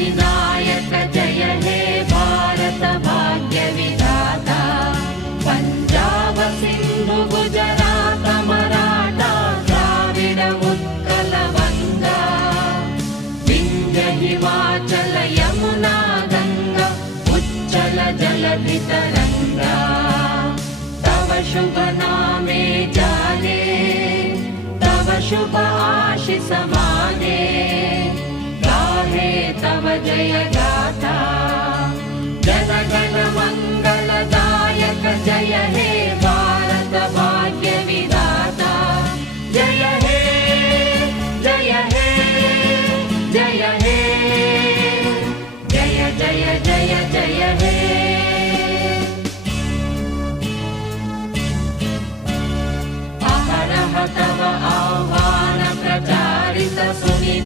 अधिनायक जय हे भारत भाग्य विधाता पंजाब सिंधु गुजरात मराठा द्राविड उत्कल बंगा विंध्य हिमाचल यमुना गंगा उच्चल जलधि तरंगा तव शुभ नामे जाने तव शुभ आशीष माने गाहे तव जय